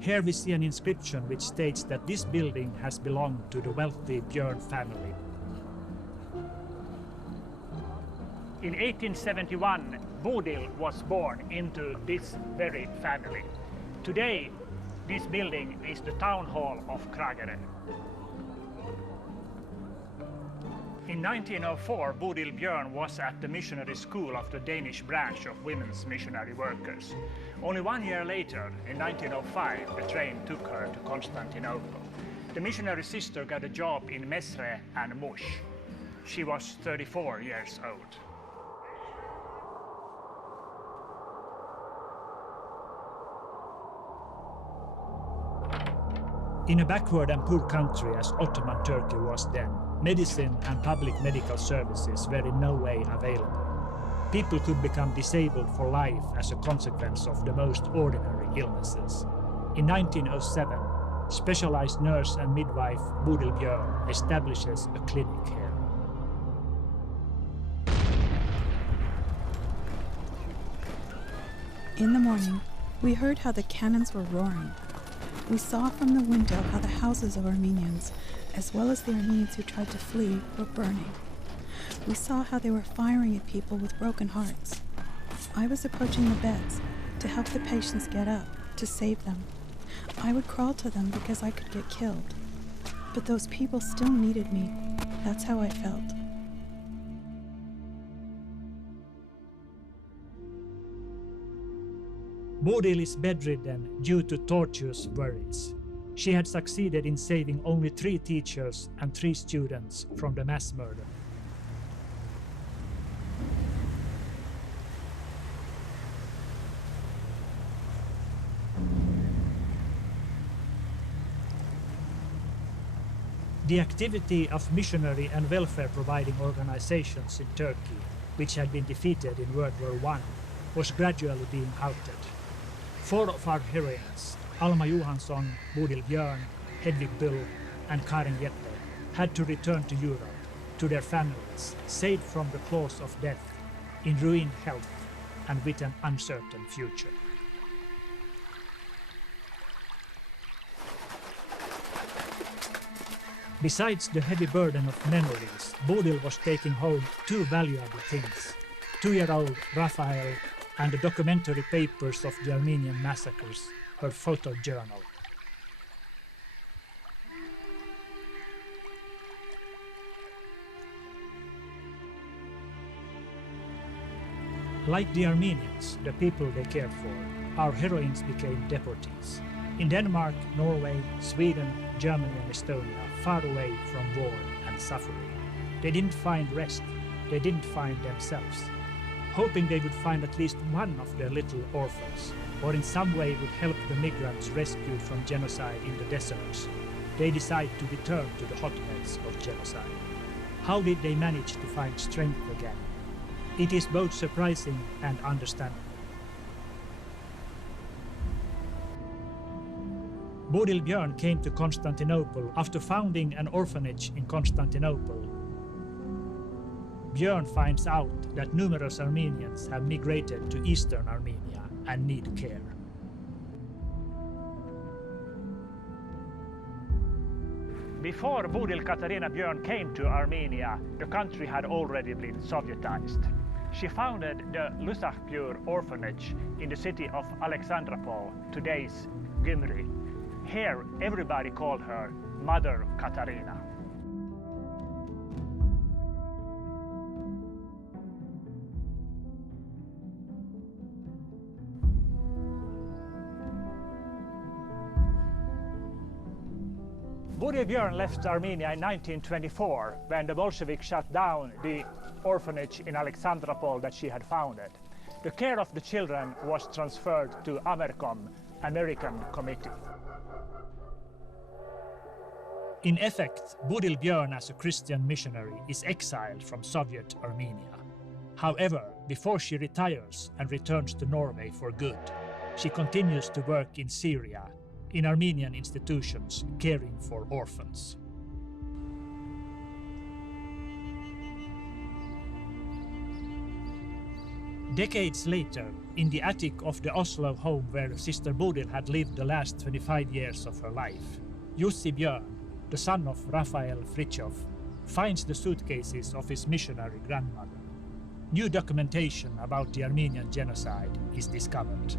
Here we see an inscription which states that this building has belonged to the wealthy Bjorn family. In 1871, Bodil was born into this very family. Today, this building is the town hall of Kragerø. In 1904, Bodil Bjorn was at the missionary school of the Danish branch of women's missionary workers. Only 1 year later, in 1905, a train took her to Constantinople. The missionary sister got a job in Mesre and Mush. She was 34 years old. In a backward and poor country as Ottoman Turkey was then, medicine and public medical services were in no way available. People could become disabled for life as a consequence of the most ordinary illnesses. In 1907, specialized nurse and midwife Bodil Bjorn establishes a clinic here. In the morning, we heard how the cannons were roaring. We saw from the window how the houses of Armenians, as well as the Armenians who tried to flee, were burning. We saw how they were firing at people with broken hearts. I was approaching the beds to help the patients get up, to save them. I would crawl to them because I could get killed. But those people still needed me. That's how I felt. Bodil is bedridden due to tortuous worries. She had succeeded in saving only 3 teachers and 3 students from the mass murder. The activity of missionary and welfare-providing organizations in Turkey, which had been defeated in World War I, was gradually being halted. 4 of our heroines, Alma Johansson, Bodil Bjorn, Hedvig Bull, and Karin Jeppe, had to return to Europe, to their families, saved from the claws of death, in ruined health, and with an uncertain future. Besides the heavy burden of memories, Bodil was taking home 2 valuable things: 2-year-old Raphael and the documentary papers of the Armenian massacres, her photo journal. Like the Armenians, the people they cared for, our heroines became deportees. In Denmark, Norway, Sweden, Germany and Estonia, far away from war and suffering. They didn't find rest, they didn't find themselves. Hoping they would find at least one of their little orphans, or in some way would help the migrants rescued from genocide in the deserts, they decide to return to the hotbeds of genocide. How did they manage to find strength again? It is both surprising and understandable. Bodil Bjorn came to Constantinople after founding an orphanage in Constantinople. Bjorn finds out that numerous Armenians have migrated to eastern Armenia and need care. Before Bodil Katarina Bjorn came to Armenia, the country had already been Sovietized. She founded the Lusakpur orphanage in the city of Alexandropol, today's Gyumri. Here, everybody called her Mother Katarina. Bodil Bjorn left Armenia in 1924 when the Bolsheviks shut down the orphanage in Alexandropol that she had founded. The care of the children was transferred to Amercom, American Committee. In effect, Bodil Bjorn as a Christian missionary is exiled from Soviet Armenia. However, before she retires and returns to Norway for good, she continues to work in Syria, in Armenian institutions caring for orphans. Decades later, in the attic of the Oslo home where Sister Bodil had lived the last 25 years of her life, Jussi Björn, the son of Raphael Fritjof, finds the suitcases of his missionary grandmother. New documentation about the Armenian genocide is discovered.